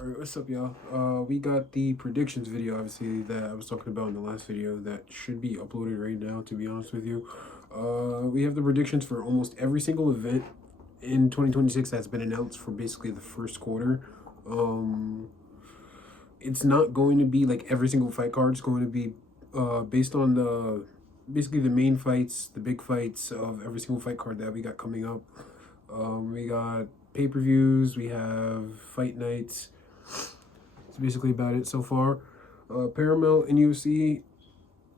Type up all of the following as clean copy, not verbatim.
Alright, what's up, y'all? We got the predictions video, obviously, that I was talking about in the last video that should be uploaded right now, to be honest with you. We have the predictions for almost every single event in 2026 that's been announced for basically the first quarter. It's not going to be like every single fight card. It's going to be based on basically the main fights, the big fights of every single fight card that we got coming up. We got pay-per-views, we have fight nights. That's basically about it so far. Paramount and UFC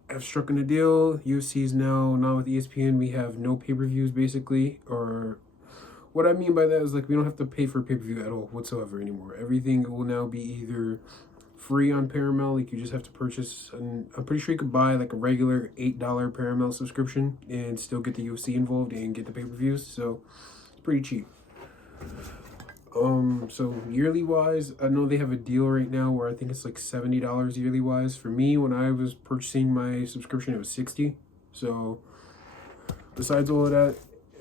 have struck in a deal. UFC is now not with ESPN. We have no pay-per-views basically, or what I mean by that is like we don't have to pay for pay-per-view at all whatsoever anymore. Everything will now be either free on Paramount, like you just have to purchase, and I'm pretty sure you could buy like a regular $8 Paramount subscription and still get the UFC involved and get the pay-per-views, so it's pretty cheap. So yearly wise, I know they have a deal right now where I think it's like $70 yearly wise. For me, when I was purchasing my subscription, it was 60. So besides all of that,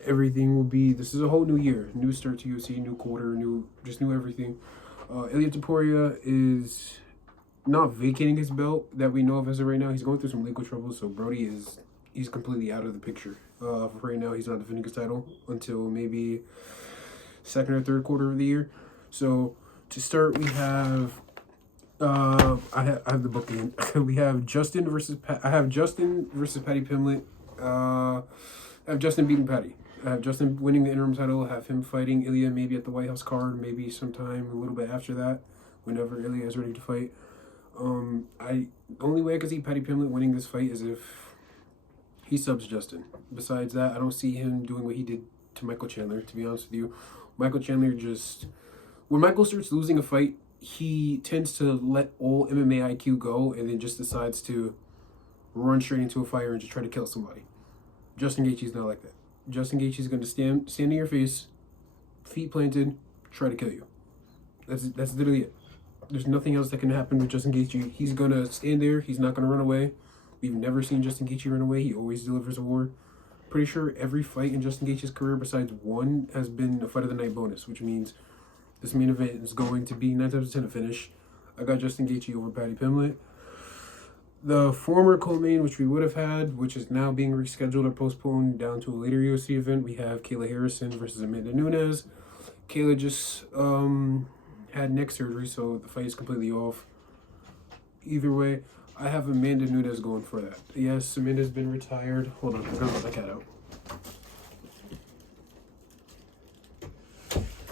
everything will be, this is a whole new year, new start to UFC, new quarter, new everything. Ilya Taporia is not vacating his belt that we know of as of right now. He's going through some legal trouble, so he's completely out of the picture. For right now, he's not defending his title until maybe second or third quarter of the year. So to start, we have I have the book in. We have I have Justin versus Patty Pimlet. I have Justin beating Patty. I have Justin winning the interim title. I have him fighting Ilya maybe at the White House card, maybe sometime a little bit after that, whenever Ilya is ready to fight. The only way I could see Patty Pimlet winning this fight is if he subs Justin. Besides that, I don't see him doing what he did to Michael Chandler, to be honest with you. Michael Chandler when Michael starts losing a fight, he tends to let all MMA IQ go and then just decides to run straight into a fire and just try to kill somebody. Justin Gaethje's not like that. Justin Gaethje's going to stand in your face, feet planted, try to kill you. That's literally it. There's nothing else that can happen with Justin Gaethje. He's going to stand there. He's not going to run away. We've never seen Justin Gaethje run away. He always delivers a war. Pretty sure every fight in Justin Gaethje's career besides one has been a fight of the night bonus, which means this main event is going to be 9 times 10 a finish. I got Justin Gaethje over Patty Pimlet. The former co-main, which we would have had, which is now being rescheduled or postponed down to a later UFC event, we have Kayla Harrison versus Amanda Nunes. Kayla just had neck surgery, so the fight is completely off. Either way, I have Amanda Nunes going for that. Yes, Amanda's been retired. Hold on, I'm gonna let that cat out.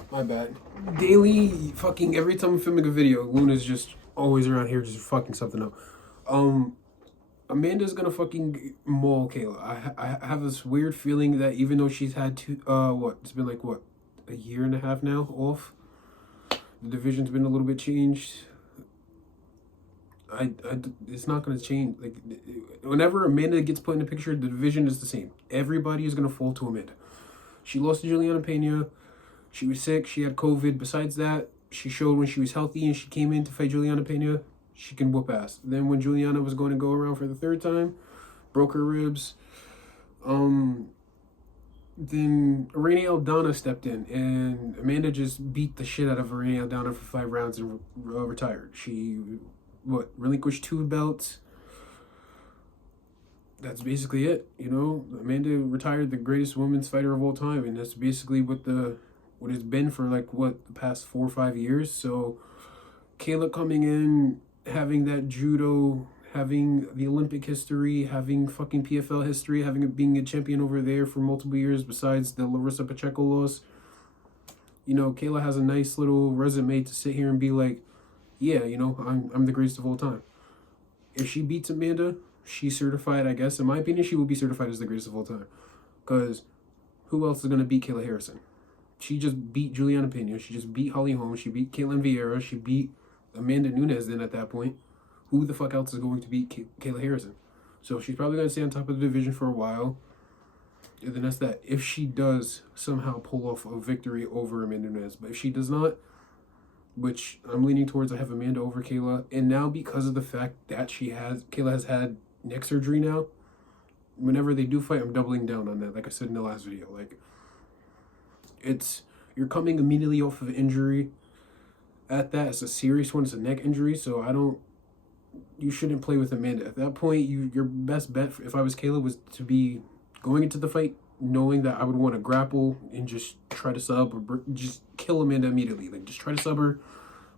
My bad. Daily fucking every time I'm filming a video, Luna's just always around here just fucking something up. Amanda's gonna fucking maul Kayla. I have this weird feeling that even though she's had it's been like what, a year and a half now off. The division's been a little bit changed. It's not gonna change. Like whenever Amanda gets put in the picture, the division is the same. Everybody is gonna fall to Amanda. She lost to Juliana Pena. She was sick. She had COVID. Besides that, she showed when she was healthy and she came in to fight Juliana Pena, she can whoop ass. Then when Juliana was going to go around for the third time, broke her ribs. Then Irene Aldana stepped in, and Amanda just beat the shit out of Irene Aldana for 5 rounds and retired. She relinquished 2 belts. That's basically it. You know, Amanda retired the greatest women's fighter of all time, and that's basically what it's been for like the past 4 or 5 years. So Kayla coming in, having that judo, having the Olympic history, having fucking PFL history, being a champion over there for multiple years besides the Larissa Pacheco loss. You know, Kayla has a nice little resume to sit here and be like, yeah, you know, I'm the greatest of all time. If she beats Amanda, she's certified, I guess. In my opinion, she will be certified as the greatest of all time. Because who else is going to beat Kayla Harrison? She just beat Juliana Pena. She just beat Holly Holm. She beat Caitlin Vieira. She beat Amanda Nunes then at that point. Who the fuck else is going to beat Kayla Harrison? So she's probably going to stay on top of the division for a while. And then that's that. If she does somehow pull off a victory over Amanda Nunes. But if she does not, which I'm leaning towards, I have Amanda over Kayla. And now because of the fact that Kayla has had neck surgery now, whenever they do fight, I'm doubling down on that. Like I said in the last video. Like, you're coming immediately off of injury. at that. It's a serious one. It's a neck injury, so you shouldn't play with Amanda. At that point, your best bet, if I was Kayla, was to be going into the fight knowing that I would want to grapple and just try to sub or just kill Amanda immediately. Like, just try to sub her,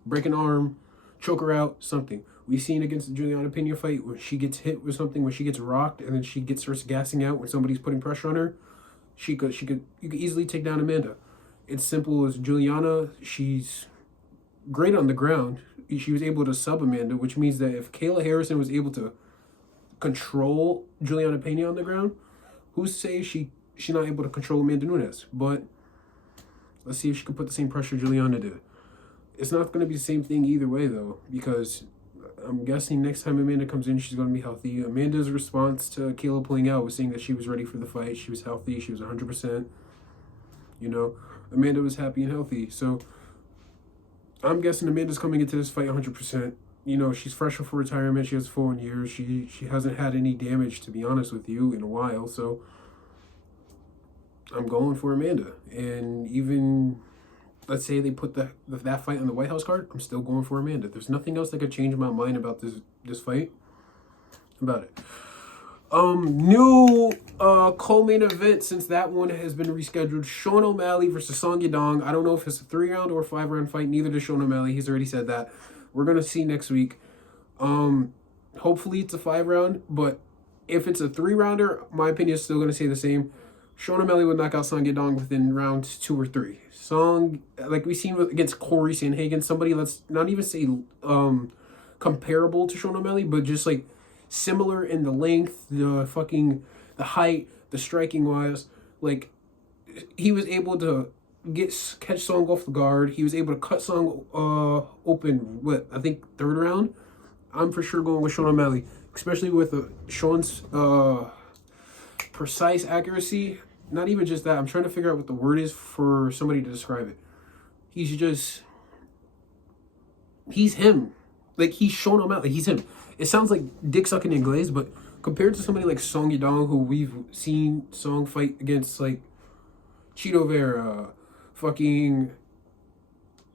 break an arm, choke her out, something. We've seen against the Juliana Pena fight when she gets hit with something, when she gets rocked, and then she starts gassing out when somebody's putting pressure on her. You could easily take down Amanda. It's simple as Juliana. She's great on the ground. She was able to sub Amanda, which means that if Kayla Harrison was able to control Juliana Pena on the ground, who's to say she's not able to control Amanda Nunes? But let's see if she can put the same pressure Juliana did. It's not going to be the same thing either way, though, because I'm guessing next time Amanda comes in, she's going to be healthy. Amanda's response to Kayla pulling out was saying that she was ready for the fight. She was healthy. She was 100%. You know, Amanda was happy and healthy. So I'm guessing Amanda's coming into this fight 100%. You know, she's fresh off retirement. She has 4 years. She hasn't had any damage, to be honest with you, in a while. So I'm going for Amanda. And even, let's say they put that fight on the White House card, I'm still going for Amanda. There's nothing else that could change my mind about this fight. About it. New co-main event, since that one has been rescheduled. Sean O'Malley versus Song Yadong. I don't know if it's a 3-round or 5-round fight. Neither does Sean O'Malley. He's already said that. We're gonna see next week. Hopefully it's a 5-round, but if it's a 3-rounder, my opinion is still gonna stay the same. Sean O'Malley would knock out Song Yadong within rounds 2 or 3. Song, like we've seen against Corey Sandhagen, somebody, let's not even say comparable to Sean O'Malley, but just like similar in the length, the height, the striking wise. Like, he was able to catch Song off the guard. He was able to cut Song open, I think 3rd round. I'm for sure going with Sean O'Malley, especially with Sean's precise accuracy. Not even just that. I'm trying to figure out what the word is for somebody to describe it. He's him. Like, he's Sean O'Malley. He's him. It sounds like dick sucking in glaze, but compared to somebody like Song Yadong, who we've seen Song fight against, like Chito Vera, fucking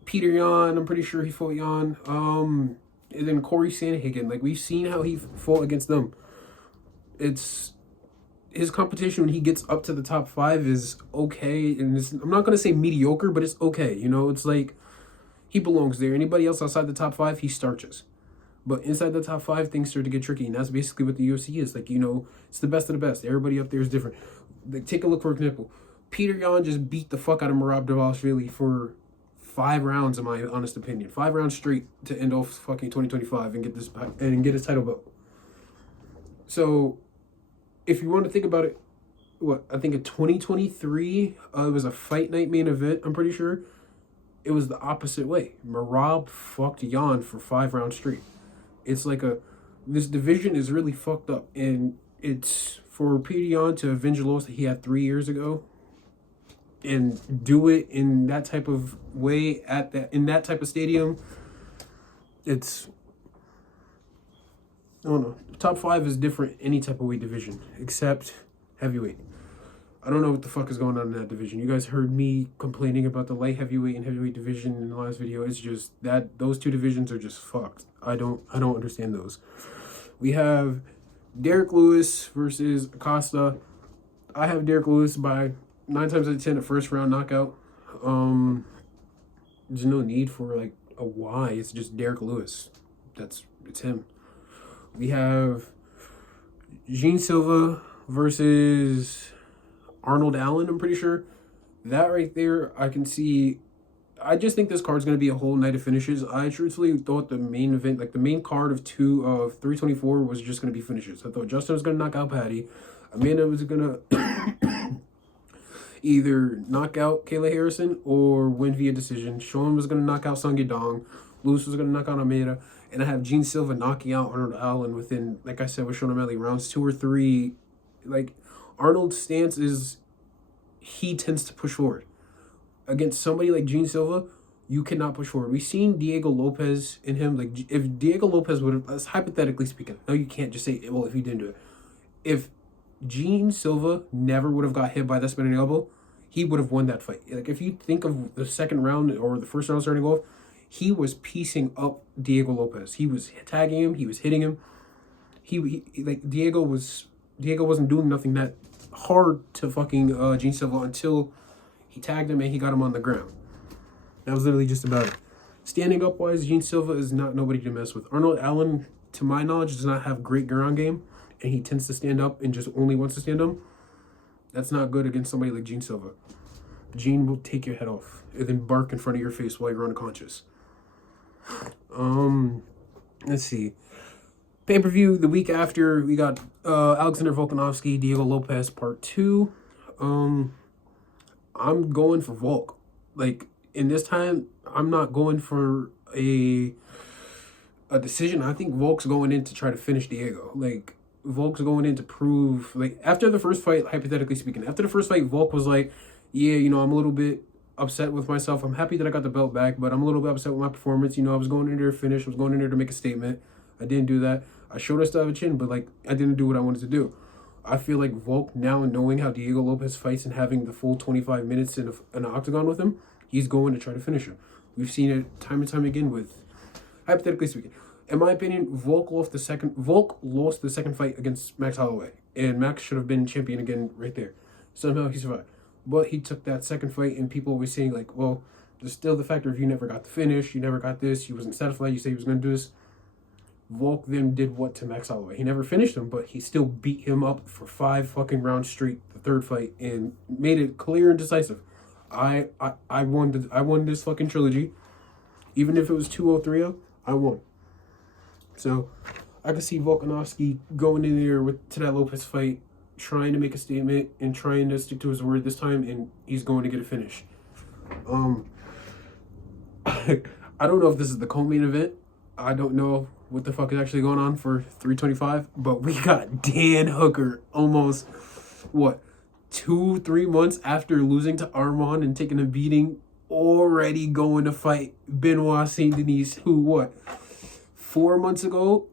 Peter Yan, I'm pretty sure he fought Yan, and then Corey Sandhagen, like, we've seen how he fought against them. It's his competition when he gets up to the top 5 is okay, and I'm not gonna say mediocre, but it's okay. You know, it's like he belongs there. Anybody else outside the top 5, he starches. But inside the top 5, things start to get tricky, and that's basically what the UFC is. Like, you know, it's the best of the best. Everybody up there is different. Like, take a look, for example. Peter Yan just beat the fuck out of Merab Dvalishvili for 5 rounds, in my honest opinion. 5 rounds straight to end off fucking 2025 and get his title belt. So, if you want to think about it, I think in 2023, it was a fight night main event, I'm pretty sure. It was the opposite way. Merab fucked Yan for 5 rounds straight. It's like this division is really fucked up, and it's for Peter Yan to avenge a loss that he had 3 years ago and do it in that type of way in that type of stadium. It's, I don't know. Top 5 is different any type of weight division except heavyweight. I don't know what the fuck is going on in that division. You guys heard me complaining about the light heavyweight and heavyweight division in the last video. It's just that those 2 divisions are just fucked. I don't understand those. We have Derek Lewis versus Acosta. I have Derek Lewis by 9 times out of 10 a 1st round knockout. There's no need for like a why. It's just Derek Lewis. It's him. We have Gene Silva versus Arnold Allen, I'm pretty sure. That right there, I can see. I just think this card's going to be a whole night of finishes. I truthfully thought the main event, like the main card of 324 was just going to be finishes. I thought Justin was going to knock out Patty. Amanda was going to either knock out Kayla Harrison or win via decision. Sean was going to knock out Song Yadong. Lewis was going to knock out Amanda. And I have Gene Silva knocking out Arnold Allen within, like I said, with Sean O'Malley, rounds 2 or 3. Like, Arnold's stance is he tends to push forward. Against somebody like Gene Silva, you cannot push forward. We've seen Diego Lopez in him. Like, if Diego Lopez would have, hypothetically speaking, no, you can't just say, well, if he didn't do it. If Gene Silva never would have got hit by that spinning elbow, he would have won that fight. Like, if you think of the 2nd round or the 1st round starting off, he was piecing up Diego Lopez. He was tagging him. He was hitting him. He like Diego wasn't doing nothing that hard to fucking Gene Silva until he tagged him and he got him on the ground. That was literally just about it. Standing up wise, Gene Silva is not nobody to mess with. Arnold Allen, to my knowledge, does not have great ground game, and he tends to stand up and just only wants to stand up. That's not good against somebody like Gene Silva. Gene will take your head off and then bark in front of your face while you're unconscious. Let's see. Pay-per-view the week after, we got Alexander Volkanovski, Diego Lopez Part 2. I'm going for Volk. Like, in this time, I'm not going for a decision. I think Volk's going in to try to finish Diego. Like, Volk's going in to prove, like, after the first fight, hypothetically speaking, after the first fight, Volk was like, yeah, you know, I'm a little bit upset with myself. I'm happy that I got the belt back, but I'm a little bit upset with my performance. You know, I was going in there to finish. I was going in there to make a statement. I didn't do that. I showed I still have a chin, but, like, I didn't do what I wanted to do. I feel like Volk, now knowing how Diego Lopez fights and having the full 25 minutes in an octagon with him, he's going to try to finish him. We've seen it time and time again with, hypothetically speaking. In my opinion, Volk lost the second fight against Max Holloway, and Max should have been champion again right there. Somehow he survived. But he took that second fight, and people always saying, like, well, there's still the factor of you never got the finish, you never got this, you wasn't satisfied, you said he was going to do this. Volk then did what to Max Holloway? He never finished him, but he still beat him up for 5 fucking rounds straight, the third fight, and made it clear and decisive. I won this fucking trilogy. Even if it was 2-0, 3-0, I won. So I could see Volkanovski going in there to that Lopez fight, trying to make a statement and trying to stick to his word this time, and he's going to get a finish. I don't know if this is the co-main event. I don't know what the fuck is actually going on for 325, but we got Dan Hooker almost, 2-3 months after losing to Arman and taking a beating, already going to fight Benoit Saint Denis, who 4 months ago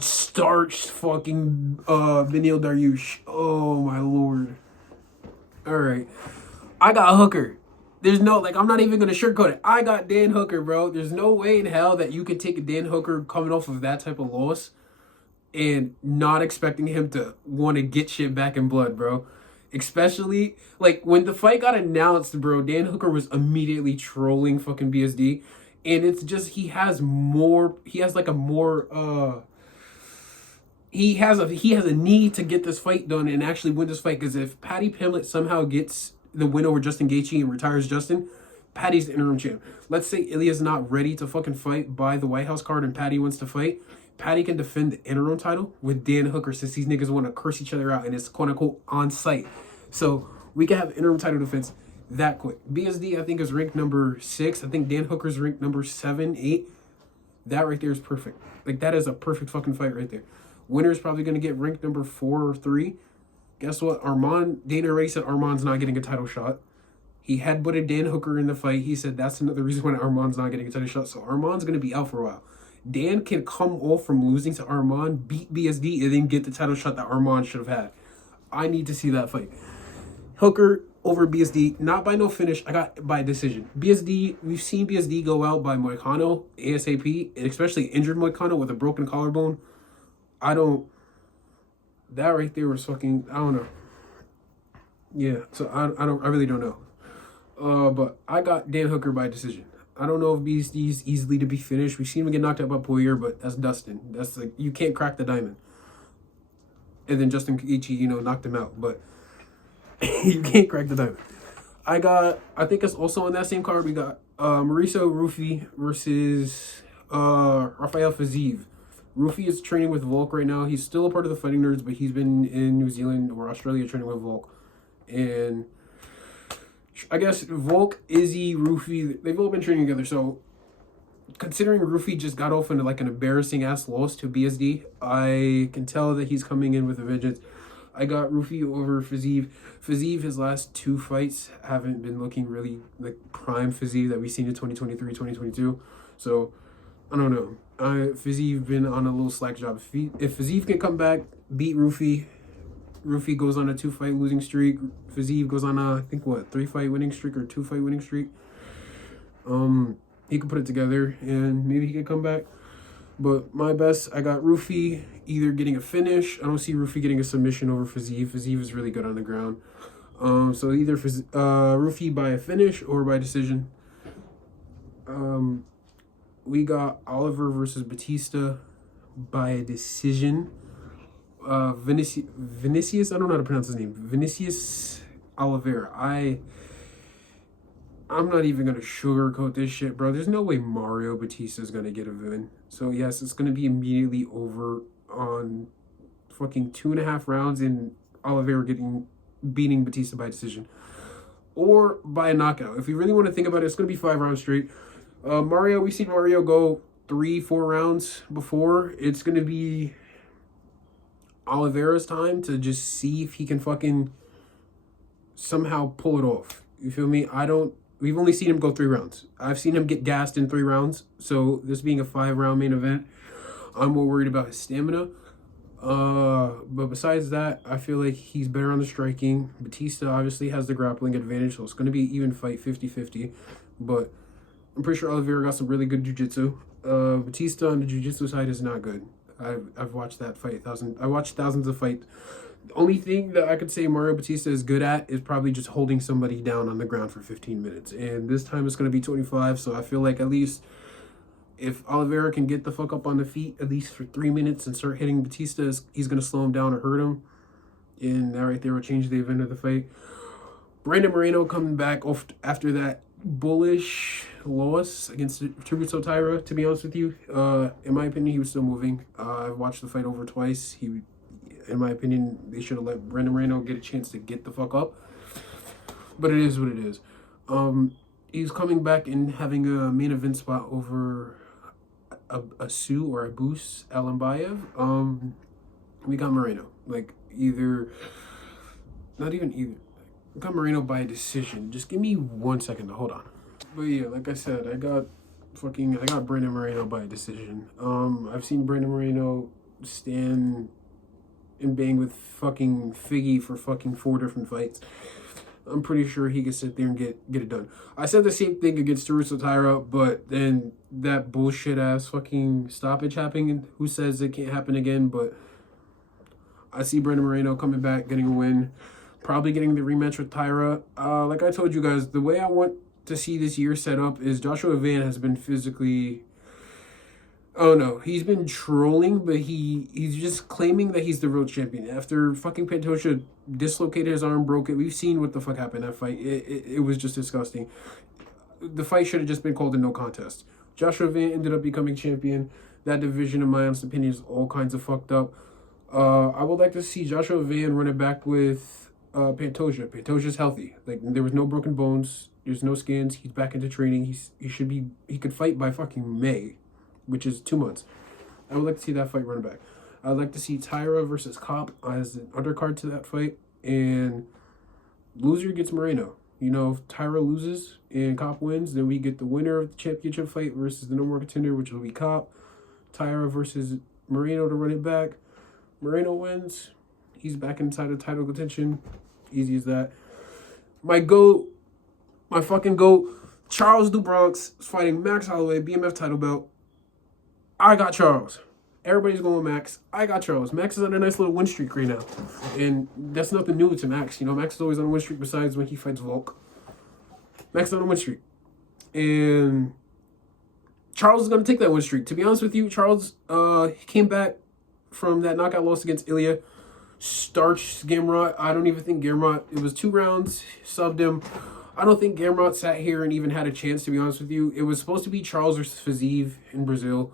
starched fucking Beneil Dariush. Oh my lord. Alright. I got Hooker. There's no, I'm not even going to sugarcoat it. I got Dan Hooker, bro. There's no way in hell that you could take a Dan Hooker coming off of that type of loss and not expecting him to want to get shit back in blood, bro. Especially, when the fight got announced, bro, Dan Hooker was immediately trolling fucking BSD. And it's just, he has a need to get this fight done and actually win this fight. Because if Paddy Pimblett somehow gets the win over Justin Gaethje and retires Justin, Paddy's the interim champ. Let's say Ilya's not ready to fucking fight by the White House card and Paddy wants to fight. Paddy can defend the interim title with Dan Hooker, since these niggas want to curse each other out and it's quote unquote on site. So we can have interim title defense that quick. BSD, I think, is ranked number 6. I think Dan Hooker's ranked number 7, 8. That right there is perfect. That is a perfect fucking fight right there. Winner's probably going to get ranked number 4 or 3. Guess what? Dana Ray said Arman's not getting a title shot. He headbutted Dan Hooker in the fight. He said that's another reason why Arman's not getting a title shot. So Arman's going to be out for a while. Dan can come off from losing to Arman, beat BSD, and then get the title shot that Arman should have had. I need to see that fight. Hooker over BSD, not by no finish. I got by decision. BSD, we've seen BSD go out by Moicano ASAP, and especially injured Moicano with a broken collarbone. That right there was fucking, I don't know. Yeah, so I really don't know. But I got Dan Hooker by decision. I don't know if BSD's easily to be finished. We've seen him get knocked out by Poirier, but that's Dustin. That's you can't crack the diamond. And then Justin Gaethje, knocked him out, but you can't crack the diamond. I think it's also on that same card, we got Mauricio Rufy versus Rafael Fiziev. Rufy is training with Volk right now. He's still a part of the Fighting Nerds, but he's been in New Zealand or Australia training with Volk. And I guess Volk, Izzy, Rufy, they've all been training together. So considering Rufy just got off into an embarrassing ass loss to BSD, I can tell that he's coming in with a vengeance. I got Rufy over Fiziev. Fiziev, his last 2 fights haven't been looking really prime Fiziev that we've seen in 2023, 2022. So I don't know. Fiziev been on a little slack job. If Fiziev can come back, beat Rufy goes on a 2-fight losing streak. Fiziev goes on a, 3-fight winning streak or 2-fight winning streak. he could put it together and maybe he could come back. But my best, I got Rufi either getting a finish. I don't see Rufi getting a submission over Fiziev. Fiziev is really good on the ground. So either Rufi by a finish or by decision. We got Oliver versus Batista by a decision. Vinicius, I don't know how to pronounce his name. Vinicius Oliveira. I'm not even gonna sugarcoat this shit, bro. There's no way Mario Batista is gonna get a win. So yes, it's gonna be immediately over on fucking 2.5 rounds and Oliveira beating Batista by decision. Or by a knockout. If we really want to think about it, it's gonna be 5 rounds straight. Mario, we've seen Mario go 3-4 rounds before. It's gonna be Oliveira's time to just see if he can fucking somehow pull it off. You feel me? We've only seen him go 3 rounds. I've seen him get gassed in 3 rounds. So this being a 5-round main event, I'm more worried about his stamina. But besides that, I feel like he's better on the striking. Batista obviously has the grappling advantage, so it's going to be an even fight, 50-50. But I'm pretty sure Oliveira got some really good jiu-jitsu. Batista on the jiu-jitsu side is not good. I've watched that fight I watched thousands of fights. The only thing that I could say Mario Batista is good at is probably just holding somebody down on the ground for 15 minutes. And this time it's going to be 25, so I feel like at least if Oliveira can get the fuck up on the feet at least for 3 minutes and start hitting Batista, he's going to slow him down or hurt him. And that right there will change the event of the fight. Brandon Moreno coming back after that bullish loss against Teruto Taira, to be honest with you. In my opinion, he was still moving. I've watched the fight over twice. In my opinion, they should have let Brandon Moreno get a chance to get the fuck up. But it is what it is. He's coming back and having a main event spot over a Sue or a Boost Alimbayev. We got Moreno. Like, not even either. We got Moreno by a decision. Just give me 1 second to hold on. But yeah, like I said, I got Brandon Moreno by a decision. I've seen Brandon Moreno stand and bang with fucking Figgy for fucking 4 different fights. I'm pretty sure he could sit there and get it done. I said the same thing against Teruto Taira, but then that bullshit ass fucking stoppage happening. Who says it can't happen again? But I see Brandon Moreno coming back, getting a win, probably getting the rematch with Taira. Like I told you guys, the way I want to see this year set up is Joshua Van has been physically... Oh no, he's been trolling, but he's just claiming that he's the real champion. After fucking Pantoja dislocated his arm, broke it, we've seen what the fuck happened in that fight. It was just disgusting. The fight should have just been called a no contest. Joshua Van ended up becoming champion. That division, in my honest opinion, is all kinds of fucked up. I would like to see Joshua Van run it back with Pantoja. Pantoja's healthy. Like, there was no broken bones. There's no skins. He's back into training. He could fight by fucking May, which is 2 months. I would like to see that fight run back. I'd like to see Taira versus Kopp as an undercard to that fight. And loser gets Moreno. You know, if Taira loses and Kopp wins, then we get the winner of the championship fight versus the number 1 contender, which will be Kopp. Taira versus Moreno to run it back. Moreno wins. He's back inside of title contention. Easy as that. My fucking GOAT, Charles do Bronx, is fighting Max Holloway, BMF title belt. I got Charles. Everybody's going with Max. I got Charles. Max is on a nice little win streak right now. And that's nothing new to Max. You know, Max is always on a win streak besides when he fights Volk. Max is on a win streak. And Charles is going to take that win streak. To be honest with you, Charles came back from that knockout loss against Ilya. Starched Gamrot. I don't even think Gamrot... It was 2 rounds. Subbed him. I don't think Gamrot sat here and even had a chance, to be honest with you. It was supposed to be Charles versus Fiziev in Brazil.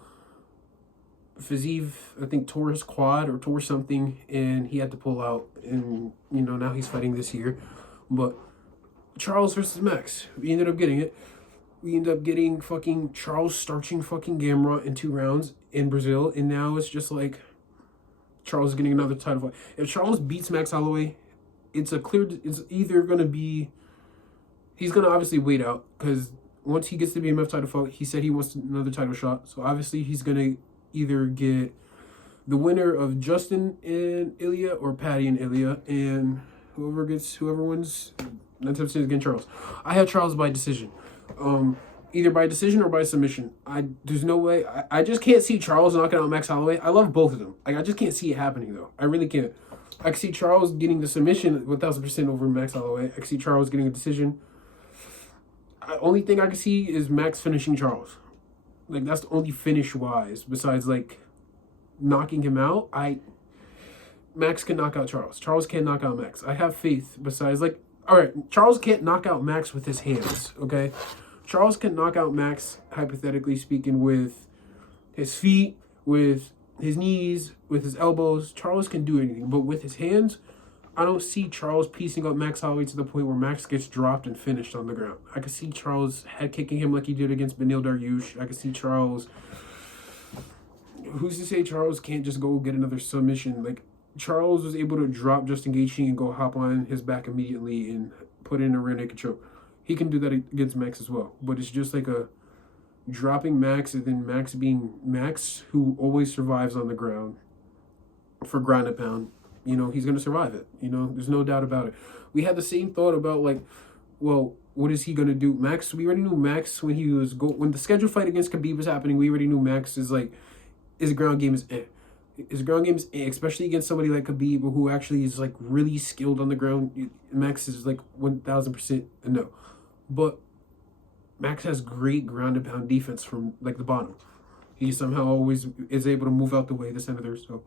Fiziev, I think, tore his quad or tore something, and he had to pull out. And, you know, now he's fighting this year. But Charles versus Max. We ended up getting it. We ended up getting fucking Charles starching fucking Gamrot in 2 rounds in Brazil. And now it's just like Charles is getting another title fight. If Charles beats Max Holloway, it's either going to be... He's going to obviously wait out, because once he gets the BMF title fight, he said he wants another title shot. So obviously he's going to either get the winner of Justin and Ilya or Patty and Ilya, and whoever wins 9 times against Charles. I have Charles by decision. either by decision or by submission. There's no way. I just can't see Charles knocking out Max Holloway. I love both of them. Like I just can't see it happening though. I really can't. I can see Charles getting the submission 1,000% over Max Holloway. I can see Charles getting a decision. Only thing I can see is Max finishing Charles. Like that's the only finish wise. Besides like knocking him out, Max can knock out Charles. Charles can't knock out Max. I have faith. Besides like, all right, Charles can't knock out Max with his hands. Okay, Charles can knock out Max, hypothetically speaking, with his feet, with his knees, with his elbows. Charles can do anything, but with his hands, I don't see Charles piecing up Max Holloway to the point where Max gets dropped and finished on the ground. I could see Charles head kicking him like he did against Beneil Dariush. I could see Charles. Who's to say Charles can't just go get another submission? Like Charles was able to drop Justin Gaethje and go hop on his back immediately and put in a rear naked choke. He can do that against Max as well, but it's just like a dropping Max and then Max being Max, who always survives on the ground for ground and pound. You know, he's going to survive it. You know, there's no doubt about it. We had the same thought about like, well, what is he going to do? Max, we already knew Max when he was when the scheduled fight against Khabib was happening. We already knew Max is like, his ground game is His ground game is especially against somebody like Khabib who actually is like really skilled on the ground. Max is like 1,000% a no. But Max has great ground and pound defense from like the bottom. He somehow always is able to move out the way of the senator. So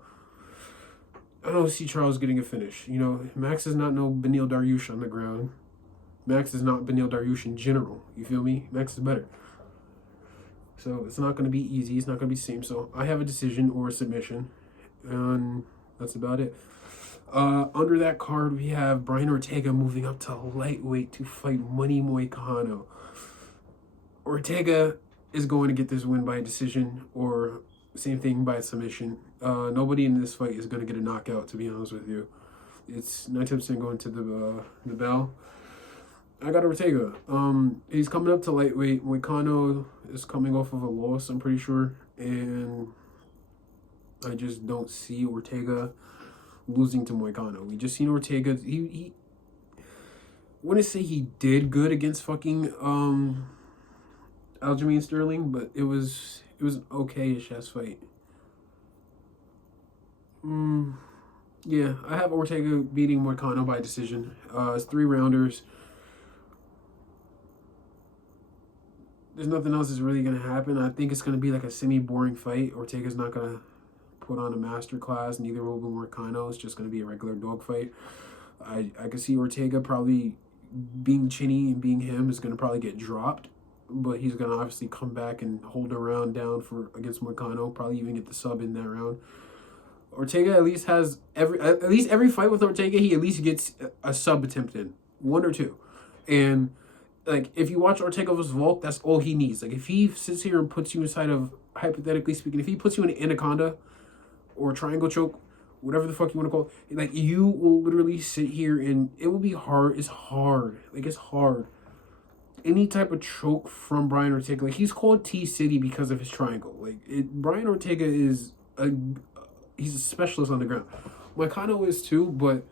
I don't see Charles getting a finish. You know, Max is not no Beneil Dariush on the ground. Max is not Beneil Dariush in general. You feel me? Max is better. So it's not going to be easy. It's not going to be the same. So I have a decision or a submission. And that's about it. Under that card, we have Brian Ortega moving up to lightweight to fight Money Moicano. Ortega is going to get this win by a decision or same thing by a submission. Nobody in this fight is going to get a knockout, to be honest with you. It's 9-10% going to the bell. I got Ortega. He's coming up to lightweight. Moicano is coming off of a loss, I'm pretty sure. And I just don't see Ortega losing to Moicano. We just seen Ortega. He wouldn't say he did good against fucking Aljamain Sterling, but it was okay-ish ass fight. Yeah, I have Ortega beating Moicano by decision. It's 3 rounders. There's nothing else that's really gonna happen. I think it's gonna be like a semi-boring fight. Ortega's not gonna put on a master class. Neither will be Moicano. It's just gonna be a regular dog fight. I could see Ortega probably being chinny and being him is gonna probably get dropped, but he's gonna obviously come back and hold a round down against Moicano. Probably even get the sub in that round. Ortega at least has every fight with Ortega, he at least gets a sub attempt in, 1 or 2, and like if you watch Ortega vs. Volk, that's all he needs. Like if he sits here and puts you inside of, hypothetically speaking, if he puts you in an anaconda or a triangle choke, whatever the fuck you want to call it, like you will literally sit here and it will be hard. It's hard. Like it's hard. Any type of choke from Brian Ortega, like he's called T-City because of his triangle. Like Brian Ortega is he's a specialist on the ground. Moicano is too, but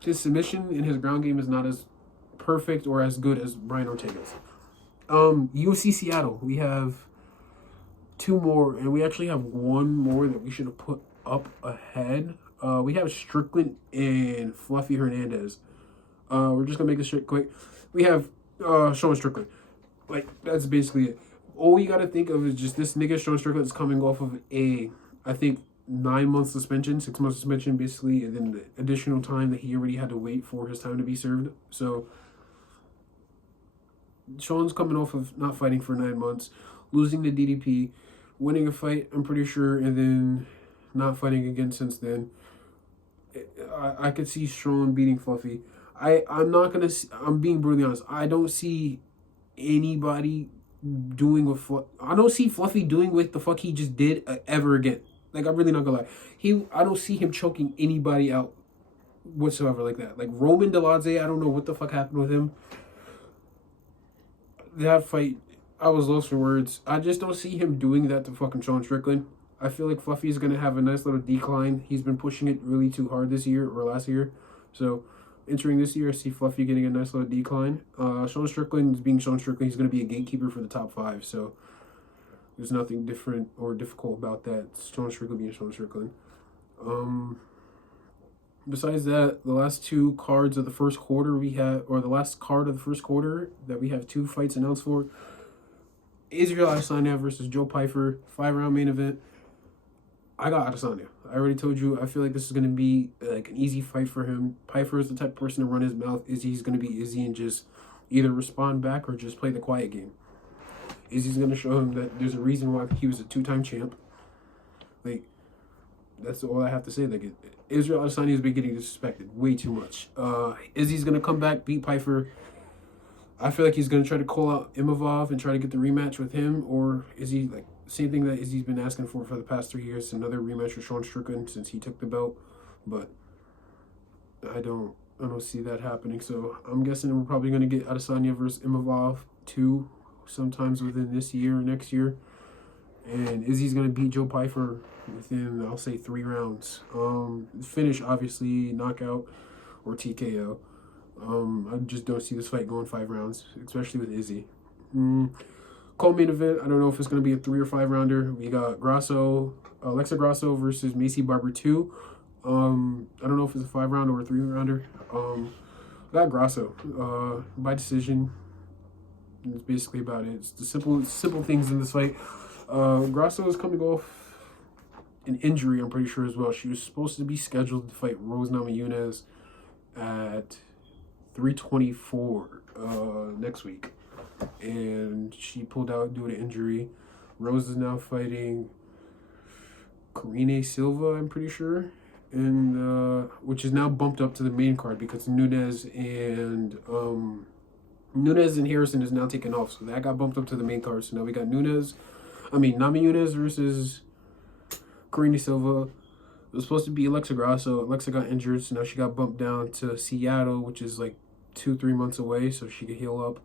his submission and his ground game is not as perfect or as good as Brian Ortega's. UFC Seattle, we have 2 more, and we actually have 1 more that we should have put up ahead. We have Strickland and Fluffy Hernandez. We're just gonna make this shit quick. We have Sean Strickland. Like that's basically it. All you gotta think of is just this nigga Sean Strickland is coming off of I think 9-month suspension, 6-month suspension basically, and then the additional time that he already had to wait for his time to be served. So Sean's coming off of not fighting for 9 months, losing to DDP, winning a fight, I'm pretty sure, and then not fighting again since then. I could see Sean beating Fluffy. I'm being brutally honest. I don't see anybody doing what I don't see Fluffy doing what the fuck he just did ever again. Like, I'm really not gonna lie. I don't see him choking anybody out whatsoever like that. Like, Roman Dolidze, I don't know what the fuck happened with him. That fight, I was lost for words. I just don't see him doing that to fucking Sean Strickland. I feel like Fluffy's going to have a nice little decline. He's been pushing it really too hard this year or last year. So Entering this year, I see Fluffy getting a nice little decline. Sean Strickland is being Sean Strickland. He's going to be a gatekeeper for the top 5, so there's nothing different or difficult about that. It's Sean Strickland being Sean Strickland. Besides that, the last 2 cards of the first quarter we have, or the last card of the first quarter that we have 2 fights announced for, Israel Adesanya versus Joe Pyfer, 5-round main event. I got Adesanya. I already told you, I feel like this is going to be like an easy fight for him. Pyfer is the type of person to run his mouth. Izzy's going to be Izzy and just either respond back or just play the quiet game. Izzy's going to show him that there's a reason why he was a 2-time champ. Like, that's all I have to say. Like, Israel Adesanya has been getting disrespected way too much. Izzy's going to come back, beat Pyfer. I feel like he's going to try to call out Imavov and try to get the rematch with him. Or is he, like, same thing that Izzy's been asking for the past 3 years, another rematch with Sean Strickland since he took the belt. But I don't see that happening. So I'm guessing we're probably going to get Adesanya versus Imavov 2 sometimes within this year or next year. And Izzy's going to beat Joe Pyfer within, I'll say, 3 rounds. Finish, obviously, knockout or TKO. I just don't see this fight going 5 rounds, especially with Izzy. Co-main event, I don't know if it's going to be a 3 or 5 rounder. We got Alexa Grasso versus Macy Barber 2. I don't know if it's a 5 round or a 3 rounder. I got Grasso by decision. That's basically about it. It's the simple things in this fight. Grasso is coming off an injury, I'm pretty sure as well. She was supposed to be scheduled to fight Rose Namajunas at 324 next week, and she pulled out due to injury. Rose is now fighting Karine Silva, I'm pretty sure, and which is now bumped up to the main card because Nunes and Harrison is now taken off, so that got bumped up to the main card. So now we got Namajunas versus Karine Silva. It was supposed to be Alexa Grasso. Alexa got injured, so now she got bumped down to Seattle, which is like 2-3 months away, so she could heal up.